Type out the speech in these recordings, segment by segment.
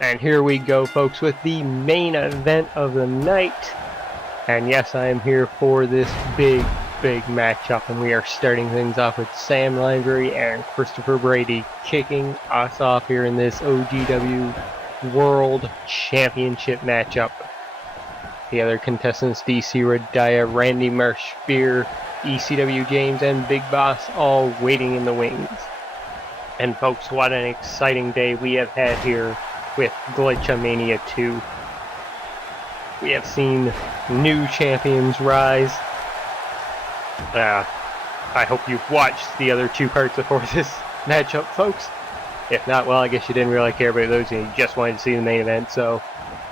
And here we go, folks, with the main event of the night. And yes, I am here for this big matchup. And we are starting things off with Sam Landry and Christopher Brady kicking us off here in this OGW World Championship matchup. The other contestants, DC Radaya, Randy Marshbeer, ECW James, and Big Boss, all waiting in the wings. And folks, what an exciting day we have had here with Glitch-A-Mania 2. We have seen new champions rise. I hope you've watched the other two parts before this matchup, folks. If not, well, I guess you didn't really care about those and you just wanted to see the main event. So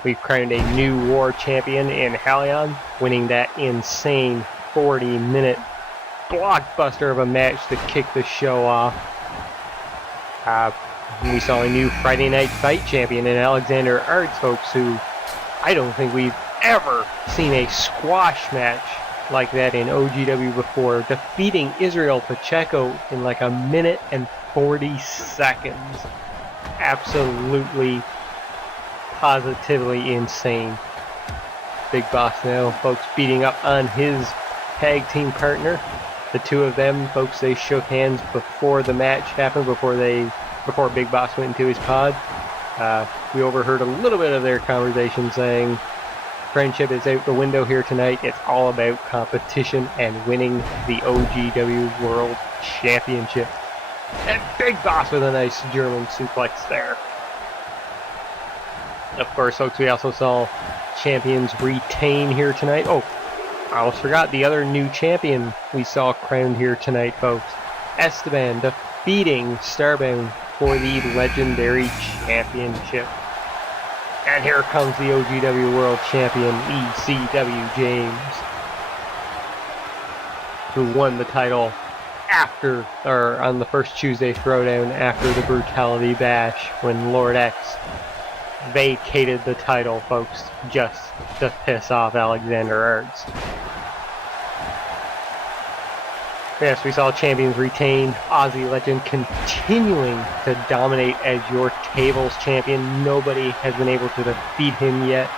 we've crowned a new war champion in Halion, winning that insane 40-minute blockbuster of a match to kick the show off. We saw a new Friday Night Fight champion in Alexander Arts, folks, who I don't think we've ever seen a squash match like that in OGW before, defeating Israel Pacheco in like a minute and 40 seconds. Absolutely, positively insane. Big Boss now, folks, beating up on his tag team partner. The two of them, folks, they shook hands before the match happened, before Big Boss went into his pod. We overheard a little bit of their conversation saying, friendship is out the window here tonight. It's all about competition and winning the OGW World Championship. And Big Boss with a nice German suplex there. Of course, folks, we also saw champions retain here tonight. Oh, I almost forgot the other new champion we saw crowned here tonight, folks. Esteban defeating Starbound for the legendary championship. And here comes the OGW World Champion, ECW James, who won the title on the first Tuesday Throwdown after the Brutality Bash, when Lord X vacated the title, folks, just to piss off Alexander Arts. Yes, we saw champions retain. Aussie Legend continuing to dominate as your tables champion. Nobody has been able to defeat him yet.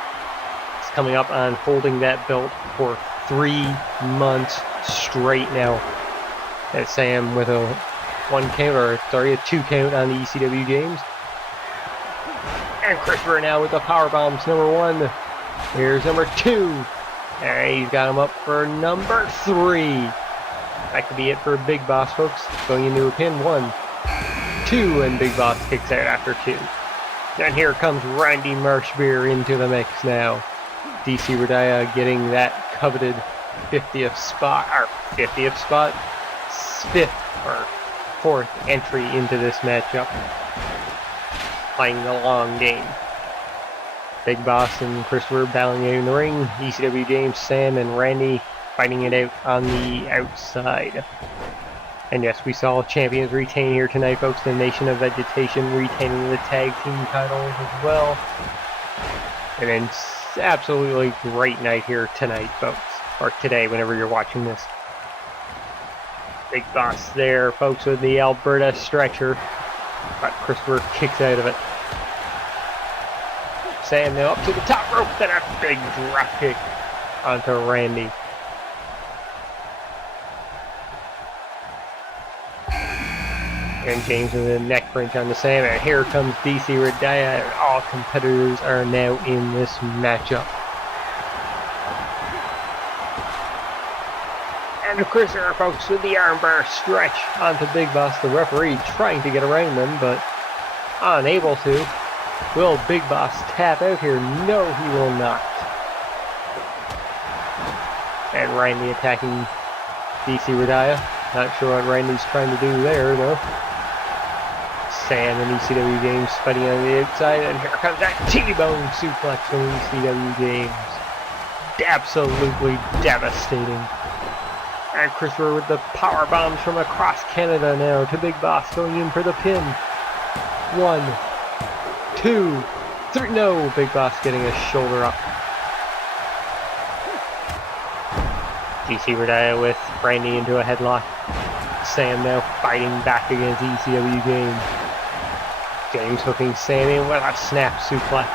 He's coming up on holding that belt for 3 months straight now. As Sam with a 2 count on the ECW James. And Christopher now with the power bombs, number 1. Here's number 2. And he's got him up for number 3. That could be it for Big Boss, folks. Going into a pin, 1, 2, and Big Boss kicks out after 2. And here comes Randy Marshbeer into the mix now. DC Radaya getting that coveted 50th spot, 5th or 4th entry into this matchup. Playing the long game. Big Boss and Christopher battling out in the ring. ECW James, Sam, and Randy fighting it out on the outside. And yes, we saw champions retain here tonight, folks. The Nation of Vegetation retaining the tag team titles as well. And an absolutely great night here tonight, folks. Or today, whenever you're watching this. Big Boss there, folks, with the Alberta stretcher. But Christopher kicks out of it. Sam now up to the top rope, then a big drop kick onto Randy. And James with a neck wrench on the Sam, and here comes DC Radaya, and all competitors are now in this matchup. And the Christopher folks with the armbar stretch onto Big Boss, the referee trying to get around them, but unable to. Will Big Boss tap out here? No, he will not. And Randy attacking DC Radaya. Not sure what Randy's trying to do there, though. Sam and ECW Games fighting on the outside, and here comes that T-bone suplex from ECW Games. Absolutely devastating. And Christopher with the power bombs from across Canada now to Big Boss, going in for the pin. 1, 2, 3. No, Big Boss getting a shoulder up. DC Radaya with Randy into a headlock. Sam now fighting back against ECW Games. James hooking Sam in with a snap suplex.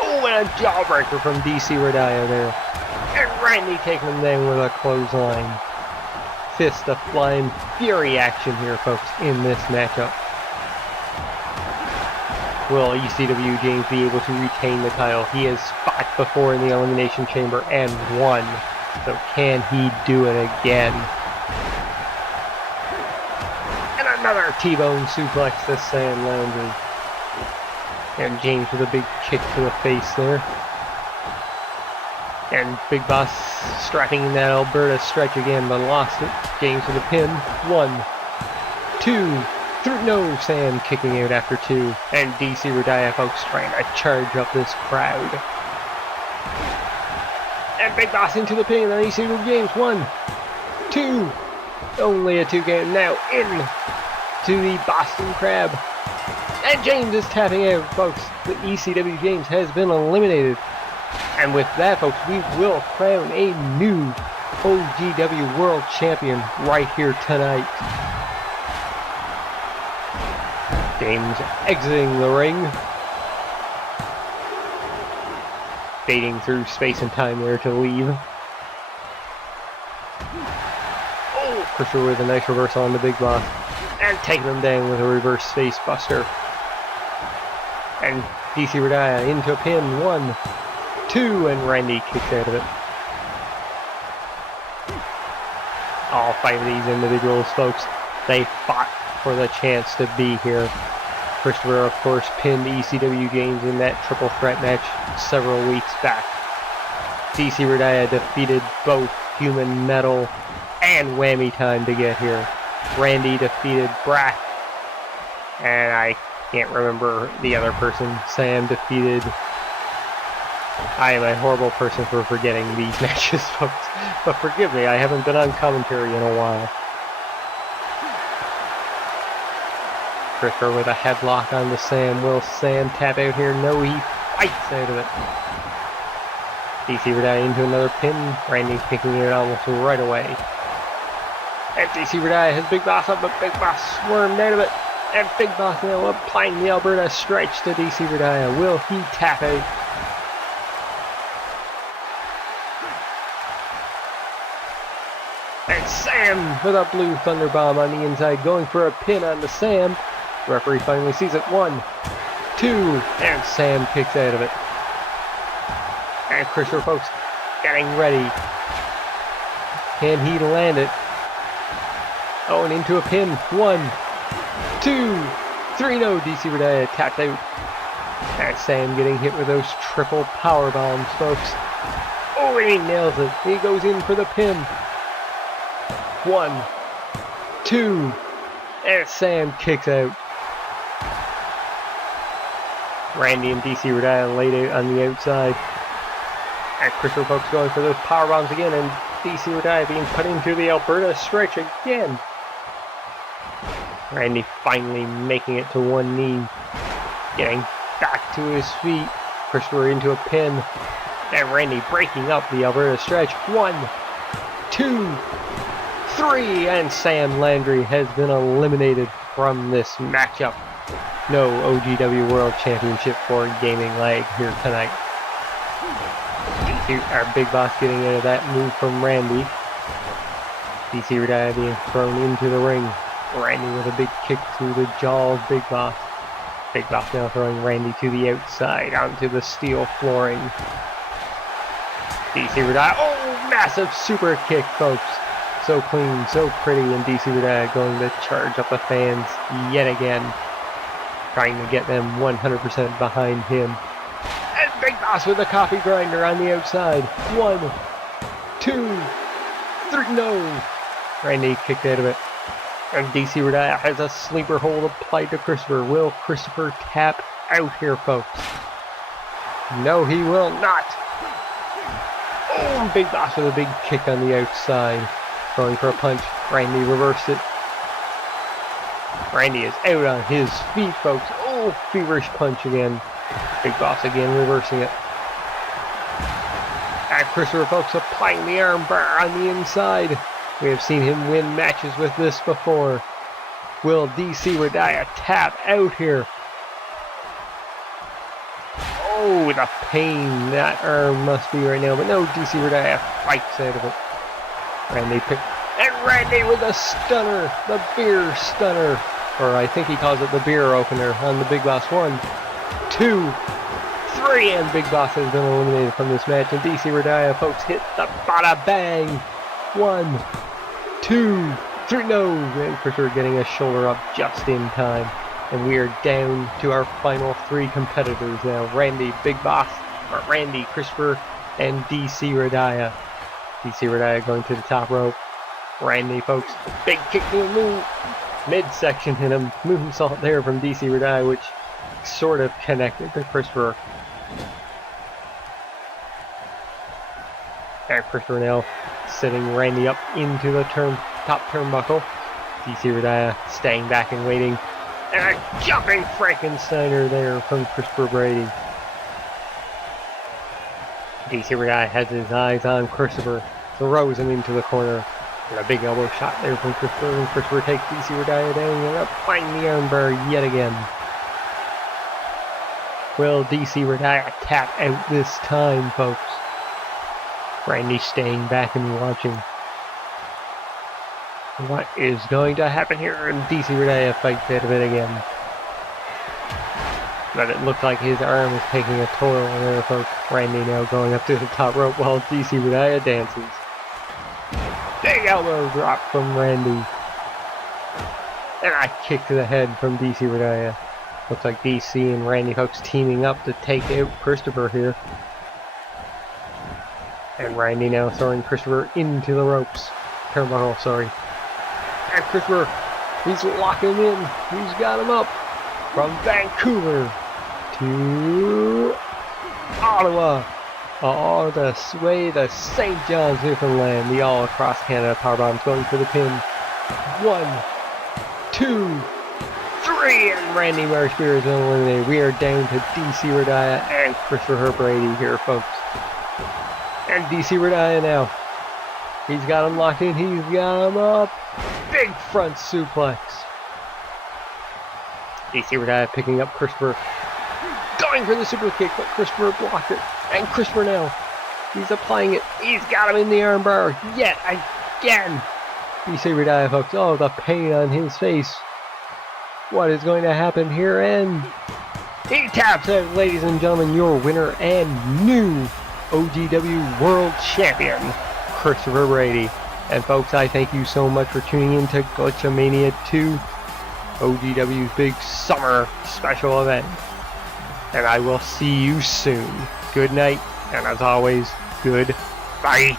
Oh, and a jawbreaker from DC Radaya there. And Randy taking him down with a clothesline. Fist of Flying Fury action here, folks, in this matchup. Will ECW James be able to retain the title? He has fought before in the Elimination Chamber and won. So can he do it again? And another T-bone suplex to Sam Landry. And James with a big kick to the face there. And Big Boss strapping in that Alberta stretch again, but lost it. James with a pin. 1, 2, 3. No, Sam kicking out after 2. And DC Radaya, folks, trying to charge up this crowd. And Big Boss into the pin on ECW Games. 1, 2. Only a 2 count now in to the Boston Crab. And James is tapping out, folks. The ECW James has been eliminated. And with that, folks, we will crown a new OGW World Champion right here tonight. James exiting the ring. Fading through space and time there to leave. Oh, Christopher with a nice reversal on the Big Boss. And taking him down with a reverse face buster. And DC Radaya into a pin. 1, 2, and Randy kicks out of it. All 5 of these individuals, folks, they fought for the chance to be here. Christopher, of course, pinned ECW Games in that triple threat match several weeks back. DC Radaya defeated both Human Metal and Whammy Time to get here. Randy defeated Brack, and I can't remember the other person. Sam defeated... I am a horrible person for forgetting these matches, folks. But forgive me, I haven't been on commentary in a while. Christopher with a headlock on the Sam. Will Sam tap out here? No, he fights out of it. DC Radaya into another pin. Randy picking it almost right away. And DC Radaya has Big Boss up, but Big Boss swarmed out of it. And Big Boss now applying the Alberta stretch to DC Radaya. Will he tap out? And Sam with a blue thunder bomb on the inside, going for a pin on the Sam. Referee finally sees it. 1, 2, and Sam kicks out of it. And Christopher, folks, getting ready. Can he land it? Oh, and into a pin. 1, 2, 3. No, DC Radaya tapped out. And Sam getting hit with those triple power bombs, folks. Oh, and he nails it. He goes in for the pin. 1, 2, and Sam kicks out. Randy and DC Radaya laid out on the outside. And Christopher, folks, going for those power bombs again, and DC Radaya being put into the Alberta stretch again. Randy finally making it to one knee, getting back to his feet. Christopher into a pin, and Randy breaking up the Alberta stretch. 1, 2, 3, and Sam Landry has been eliminated from this matchup. no OGW World Championship for gaming lag here tonight. Our Big Boss getting out of that move from Randy. DC Radaya being thrown into the ring. Randy with a big kick to the jaw of Big Boss. Big Boss now throwing Randy to the outside onto the steel flooring. DC Radaya, oh, massive super kick, folks. So clean, so pretty, and DC Radaya going to charge up the fans yet again. Trying to get them 100% behind him. And Big Boss with a coffee grinder on the outside. 1, 2, 3, no! Randy kicked out of it. And DC Radaya has a sleeper hold applied to Christopher. Will Christopher tap out here, folks? No, he will not. Oh, Big Boss with a big kick on the outside. Going for a punch. Randy reversed it. Randy is out on his feet, folks. Oh, feverish punch again. Big Boss again reversing it. And Christopher, folks, applying the armbar on the inside. We have seen him win matches with this before. Will DC Radaya tap out here? Oh, the pain that arm must be right now. But no, DC Radaya fights out of it. Randy picked. And Randy with a stunner. The beer stunner. Or I think he calls it the beer opener on the Big Boss. 1, 2, 3. And Big Boss has been eliminated from this match. And DC Radaya, folks, hit the bada bang. 1, 2, 3, no! And Christopher getting a shoulder up just in time. And we are down to our final 3 competitors now. Randy, Big Boss, or Randy, Christopher, and DC Radaya. DC Radaya going to the top rope. Randy, folks, big kick to the move. Midsection hit him. Moonsault there from DC Radaya, which sort of connected to Christopher. And Christopher now setting Randy up into the top turnbuckle. DC Radaya staying back and waiting. And a jumping Frankensteiner there from Christopher Brady. DC Radaya has his eyes on Christopher. Throws him into the corner. And a big elbow shot there from Christopher. And Christopher takes DC Radaya down and applying the armbar yet again. Will DC Radaya tap out this time, folks? Randy staying back and watching. What is going to happen here? And DC Radaya fights out of it again. But it looked like his arm is taking a toll on there, folks. Randy now going up to the top rope while DC Radaya dances. Big elbow drop from Randy. And a kick to the head from DC Radaya. Looks like DC and Randy, folks, teaming up to take out Christopher here. And Randy now throwing Christopher into the ropes. Turnbuckle, sorry. And Christopher, he's locking in. He's got him up. From Vancouver to Ottawa. All the way to St. John's, Newfoundland. The all across Canada powerbombs going for the pin. 1, 2, 3. And Randy Marshbeer is eliminated. We are down to DC Radaya and Christopher Brady here, folks. And DC Radaya now. He's got him locked in. He's got him up. Big front suplex. DC Radaya picking up Christopher. Going for the super kick, but Christopher blocked it. And Christopher now. He's applying it. He's got him in the armbar. Yet again. DC Radaya, folks. Oh, the pain on his face. What is going to happen here? And he taps out, ladies and gentlemen, your winner and new OGW World Champion, Christopher Brady. And folks, I thank you so much for tuning in to Glitch-A-Mania 2, OGW's big summer special event. And I will see you soon. Good night, and as always, good fight.